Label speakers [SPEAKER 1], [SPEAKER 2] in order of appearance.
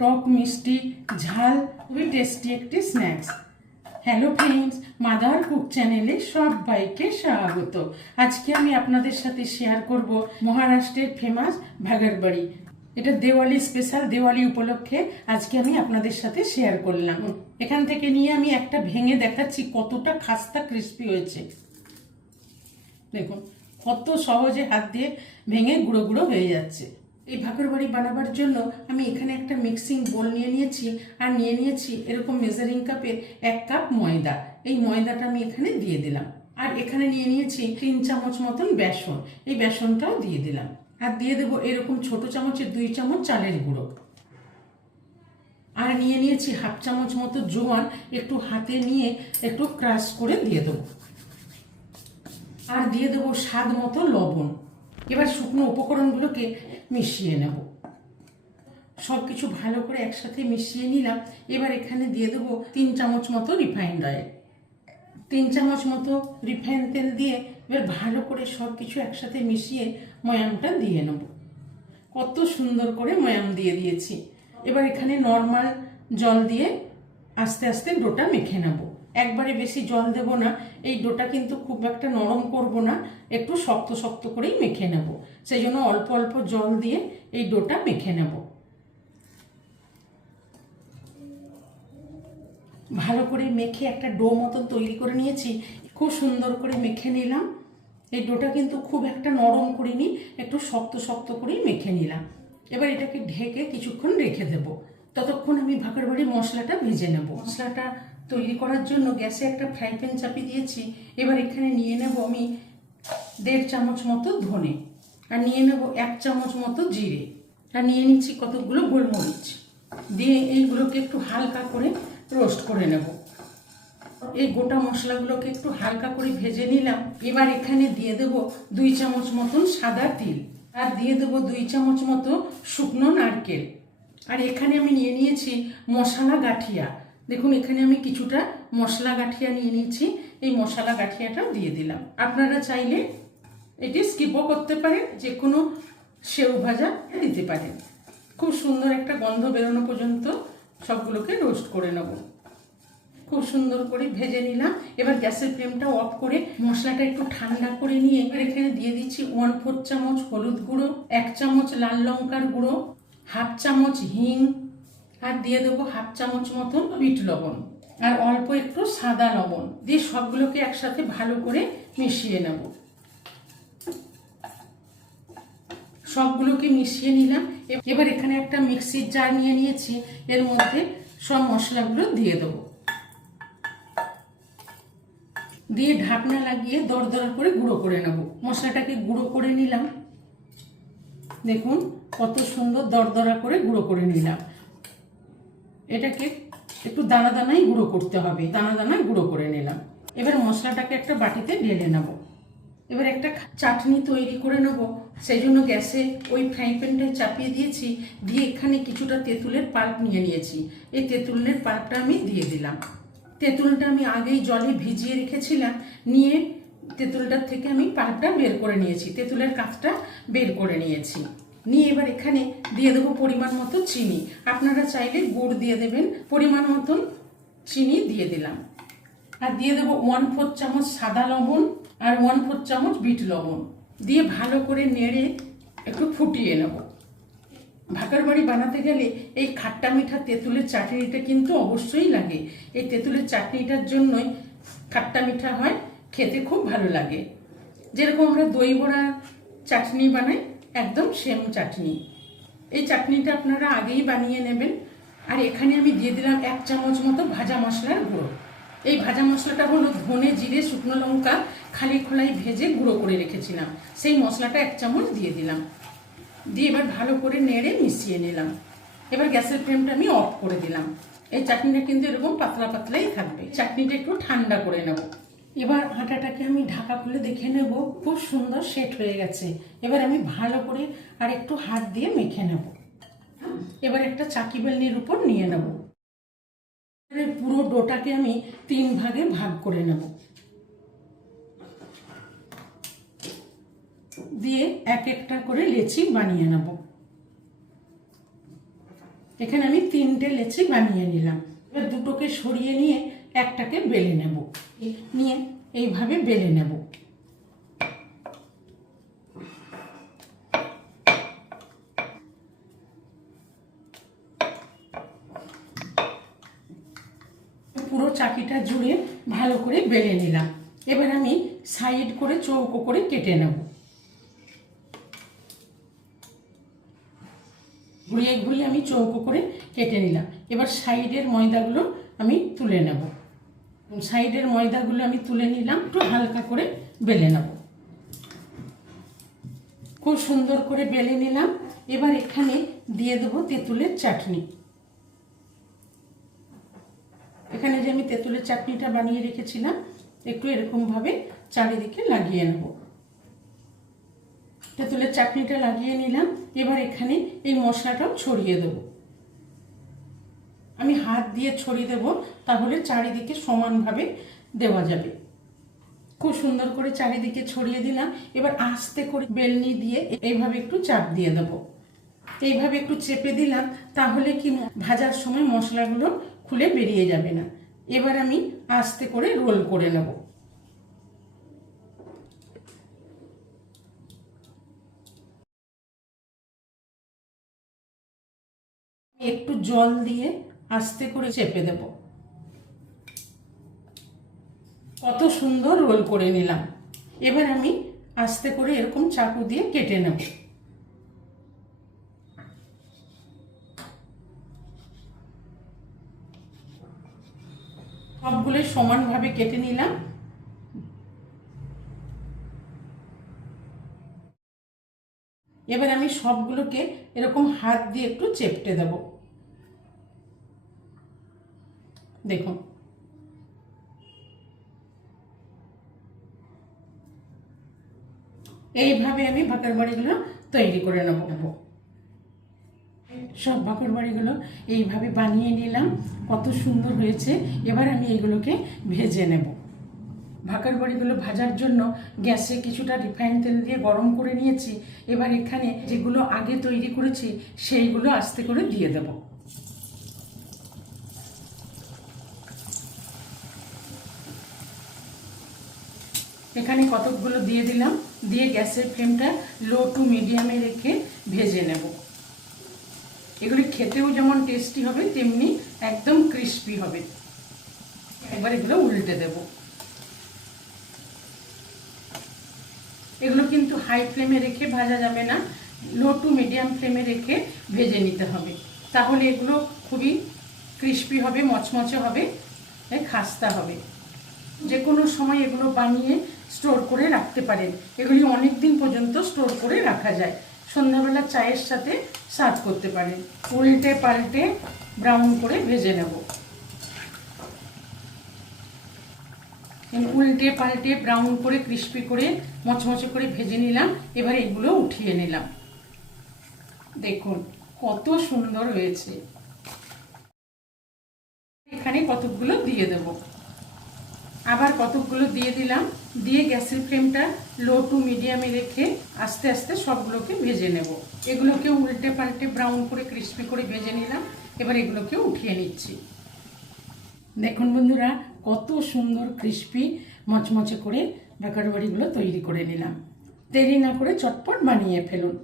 [SPEAKER 1] টক মিষ্টি, ঝাল, খুবই টেস্টি একটি snacks hello friends mother cook চ্যানেলে সবাইকে স্বাগত। আজকে আমি আপনাদের সাথে শেয়ার করব মহারাষ্ট্রের ফেমাস ভাগারবাড়ি এটা দেওয়ালি স্পেশাল দেওয়ালি উপলক্ষে আজকে আমি আপনাদের সাথে শেয়ার করলাম। এখান থেকে নিয়ে আমি একটা ভেঙে দেখাচ্ছি কতটা খাস্তা ক্রিস্পি হয়েছে। দেখুন, কত সহজে হাত দিয়ে ভেঙে গুঁড়ো গুঁড়ো হয়ে যাচ্ছে। এই ভাকর বাড়ি বানাবার জন্য আমি এখানে একটা মিক্সিং বোল নিয়ে নিয়েছি আর নিয়ে নিয়েছি এরকম মেজারিং কাপের এক কাপ ময়দা। এই ময়দাটা আমি এখানে দিয়ে দিলাম। আর এখানে নিয়ে নিয়েছি তিন চামচ মতন বেসন। এই বেসনটাও দিয়ে দিলাম। আর দিয়ে দেবো এরকম ছোট চামচের দুই চামচ চালের গুঁড়ো। আর নিয়ে নিয়েছি হাফ চামচ মতো জোয়ান একটু হাতে নিয়ে একটু ক্রাশ করে দিয়ে দেবো। আর দিয়ে দেবো স্বাদ মতো লবণ। এবার শুকনো উপকরণগুলোকে মিশিয়ে নেব। সব কিছু ভালো করে একসাথে মিশিয়ে নিলাম। এবার এখানে দিয়ে দেবো তিন চামচ মতো রিফাইন্ড অয়েল তিন চামচ মতো রিফাইন তেল দিয়ে এবার ভালো করে সব কিছু একসাথে মিশিয়ে ময়ামটা দিয়ে নেব। কত সুন্দর করে ময়াম দিয়ে দিয়েছি। এবার এখানে নর্মাল জল দিয়ে আস্তে আস্তে ডোটা মেখে নেব। একবারে বেশি জল দেব না, এই ডোটা কিন্তু খুব একটা নরম করব না, একটু শক্ত শক্ত করেই মেখে নেব। সেই জন্য অল্প অল্প জল দিয়ে এই ডোটা মেখে নেব। ভালো করে মেখে একটা ডো মতন তৈরি করে নিয়েছি, খুব সুন্দর করে মেখে নিলাম। এই ডোটা কিন্তু খুব একটা নরম করিনি, একটু শক্ত শক্ত করেই মেখে নিলাম। এবার এটাকে ঢেকে কিছুক্ষণ রেখে দেব। ততক্ষণ আমি ভাকার বাড়ির মশলাটা ভেজে নেব। মশলাটা তৈরি করার জন্য গ্যাসে একটা ফ্রাই প্যান চাপিয়ে দিয়েছি। এবার এখানে নিয়ে নেব আমি দেড় চামচ মতো ধনে আর নিয়ে নেব এক চামচ মতো জিরে আর নিয়ে নিচ্ছি কতগুলো গোলমরিচ। দিয়ে এইগুলোকে একটু হালকা করে রোস্ট করে নেব। এই গোটা মশলাগুলোকে একটু হালকা করে ভেজে নিলাম। এবার এখানে দিয়ে দেব দুই চামচ মতন সাদা তিল আর দিয়ে দেবো দুই চামচ মতো শুকনো নারকেল। আর এখানে আমি নিয়ে নিয়েছি মশলা গাঠিয়া। দেখুন, এখানে আমি কিছুটা মশলা গাঠিয়া নিয়ে নিয়েছি। এই মশলা গাঠিয়াটাও দিয়ে দিলাম। আপনারা চাইলে এটি স্কিপও করতে পারেন যে কোনো সেউ ভাজা দিতে পারেন। খুব সুন্দর একটা গন্ধ বেরোনো পর্যন্ত সবগুলোকে রোস্ট করে নেব। খুব সুন্দর করে ভেজে নিলাম। এবার গ্যাসের ফ্লেমটা অফ করে মশলাটা একটু ঠান্ডা করে নিয়ে এবার এখানে দিয়ে দিচ্ছি ওয়ান ফোর চামচ হলুদ গুঁড়ো, এক চামচ লাল লঙ্কার গুঁড়ো হাফ চামচ হিং আর দিয়ে দেবো হাফ চামচ মতন বিট লবণ। আর অল্প একটু সাদা লবণ। দিয়ে সবগুলোকে একসাথে ভালো করে মিশিয়ে নেব। সবগুলোকে মিশিয়ে নিলাম। এবার এখানে একটা মিক্সির জার নিয়ে নিয়েছি। এর মধ্যে সব মশলাগুলো দিয়ে দেবো। দিয়ে ঢাকনা লাগিয়ে দরদর করে গুঁড়ো করে নেব। মশলাটাকে গুঁড়ো করে নিলাম। দেখুন কত সুন্দর দরদরা করে গুঁড়ো করে নিলাম। এটাকে একটু দানা দানাই গুঁড়ো করতে হবে। দানা দানা গুঁড়ো করে নিলাম। এবার মশলাটাকে একটা বাটিতে ঢেলে নেব। এবার একটা চাটনি তৈরি করে নেব। সেই জন্য গ্যাসে ওই ফ্রাই প্যানটায় চাপিয়ে দিয়েছি। দিয়ে এখানে কিছুটা তেঁতুলের পাল্প নিয়ে নিয়েছি। এই তেঁতুলের পাল্পটা আমি দিয়ে দিলাম। তেঁতুলটা আমি আগেই জলে ভিজিয়ে রেখেছিলাম। নিয়ে তেঁতুলটার থেকে আমি পাল্পটা বের করে নিয়েছি। তেঁতুলের কাঁচটা বের করে নিয়েছি। নিয়ে এবার এখানে দিয়ে দেবো পরিমাণ মতো চিনি। আপনারা চাইলে গুড় দিয়ে দেবেন, পরিমাণ মতন চিনি দিয়ে দিলাম। আর দিয়ে দেবো ওয়ান ফোর চামচ সাদা লবণ আর ওয়ান ফোর চামচ বিট লবণ। দিয়ে ভালো করে নেড়ে একটু ফুটিয়ে নেব। ভাকার বাড়ি বানাতে গেলে এই খাট্টা মিঠা তেঁতুলের চাটনিটা কিন্তু অবশ্যই লাগে। এই তেঁতুলের চাটনিটার জন্যই খাট্টা মিঠা হয়, খেতে খুব ভালো লাগে। যেরকম আমরা দই বড়া চাটনি বানাই একদম সেম চাটনি। এই চাটনিটা আপনারা আগেই বানিয়ে নেবেন। আর এখানে আমি দিয়ে দিলাম এক চামচ মতো ভাজা মশলার গুঁড়ো। এই ভাজা মশলাটা হলো ধনে, জিরে, শুকনো লঙ্কা, খালি খোলাই ভেজে গুঁড়ো করে রেখেছিলাম। সেই মশলাটা এক চামচ দিয়ে দিলাম। দিয়ে এবার ভালো করে নেড়ে মিশিয়ে নিলাম। এবার গ্যাসের ফ্লেমটা আমি অফ করে দিলাম। এই চাটনিটা কিন্তু এরকম পাতলা পাতলাই থাকবে। চাটনিটা একটু ঠান্ডা করে নেব। এবার আটাটাকে আমি ঢাকা খুলে দেখে নেব। খুব সুন্দর সেট হয়ে গেছে। এবার আমি ভালো করে আর একটু হাত দিয়ে মেখে নেব। এবার একটা চাকি বেলনির উপর নিয়ে নেব। পুরো ডোটাকে আমি তিন ভাগে ভাগ করে নেব। দিয়ে এক একটা করে লেচি বানিয়ে নেব। এখানে আমি তিনটে লেচি বানিয়ে নিলাম। এবার দুটোকে সরিয়ে নিয়ে একটাকে বেলে নেব। নিয়ে এইভাবে বেলে নেব। পুরো চাকিটা জুড়ে ভালো করে বেলে নিলাম। এবার আমি সাইড করে চৌকো করে কেটে নেব। ঘুরিয়ে ঘুরিয়ে আমি চৌকো করে কেটে নিলাম। এবার সাইডের ময়দাগুলো আমি তুলে নেব। সাইডের ময়দাগুলো আমি তুলে নিলাম, একটু হালকা করে বেলে নেব। খুব সুন্দর করে বেলে নিলাম। এবার এখানে দিয়ে দেবো তেঁতুলের চাটনি। এখানে যে আমি তেঁতুলের চাটনিটা বানিয়ে রেখেছিলাম, একটু এরকমভাবে চারিদিকে লাগিয়ে নেব। তেঁতুলের চাটনিটা লাগিয়ে নিলাম। এবার এখানে এই মশলাটাও ছড়িয়ে দেব। আমি হাত দিয়ে ছড়িয়ে দেব, তাহলে চারিদিকে সমানভাবে দেওয়া যাবে। খুব সুন্দর করে চারিদিকে ছড়িয়ে দিলাম, এবার আস্তে করে বেলনি দিয়ে এইভাবে একটু চাপ দিয়ে দেবো। এইভাবে একটু চেপে দিলাম, তাহলে কি ভাজার সময় মশলাগুলো খুলে বেরিয়ে যাবে না। এবার আমি আস্তে করে রোল করে নেব। একটু জল দিয়ে আস্তে করে চেপে দেব। কত সুন্দর রোল করে নিলাম। এবার আমি আস্তে করে এরকম চাকু দিয়ে কেটে নেব। সবগুলো সমানভাবে কেটে নিলাম। এবার আমি সবগুলোকে এরকম হাত দিয়ে একটু চেপটে দেব। দেখুন। এইভাবে আমি ভাকার বাড়িগুলো তৈরি করে নেব। সব ভাকর বাড়িগুলো এইভাবে বানিয়ে নিলাম। কত সুন্দর হয়েছে। এবার আমি এগুলোকে ভেজে নেব। ভাকার বাড়িগুলো ভাজার জন্য গ্যাসে কিছুটা রিফাইন তেল দিয়ে গরম করে নিয়েছি। এবার এখানে যেগুলো আগে তৈরি করেছি, সেইগুলো আস্তে করে দিয়ে দেব। এখানে কতকগুলো দিয়ে দিলাম, দিয়ে গ্যাসের ফ্লেমটা লো টু মিডিয়ামে রেখে ভেজে নেব। এগুলি খেতেও যেমন টেস্টি হবে, তেমনি একদম ক্রিস্পি হবে। একবার এগুলো উল্টে দেব। এগুলো কিন্তু হাই ফ্লেমে রেখে ভাজা যাবে না লো টু মিডিয়াম ফ্লেমে রেখে ভেজে নিতে হবে। তাহলে এগুলো খুবই ক্রিস্পি হবে, মচমচে হবে খাস্তা হবে। যে কোনো সময় এগুলো বানিয়ে স্টোর করে রাখতে পারেন। এগুলি অনেক দিন পর্যন্ত স্টোর করে রাখা যায়। সন্ধ্যাবেলা চায়ের সাথে সার্ভ করতে পারেন। উল্টে পাল্টে ব্রাউন করে ভেজে নেব। উল্টে পাল্টে ব্রাউন করে ক্রিস্পি করে মচমচে করে ভেজে নিলাম। এবার এগুলো উঠিয়ে নিলাম। দেখুন, কত সুন্দর হয়েছে। এখানে কতগুলো দিয়ে দেব। আবার কতকগুলো দিয়ে দিলাম। দিয়ে গ্যাসের ফ্লেমটা লো টু মিডিয়ামে রেখে আস্তে আস্তে সবগুলোকে ভেজে নেব। এগুলোকে উল্টে পাল্টে ব্রাউন করে ক্রিস্পি করে ভেজে নিলাম। এবার এগুলোকে উঠিয়ে নিচ্ছি। দেখুন বন্ধুরা, কত সুন্দর ক্রিস্পি, মচমচে করে বাকার বাড়িগুলো তৈরি করে নিলাম। দেরি না করে চটপট বানিয়ে ফেলুন।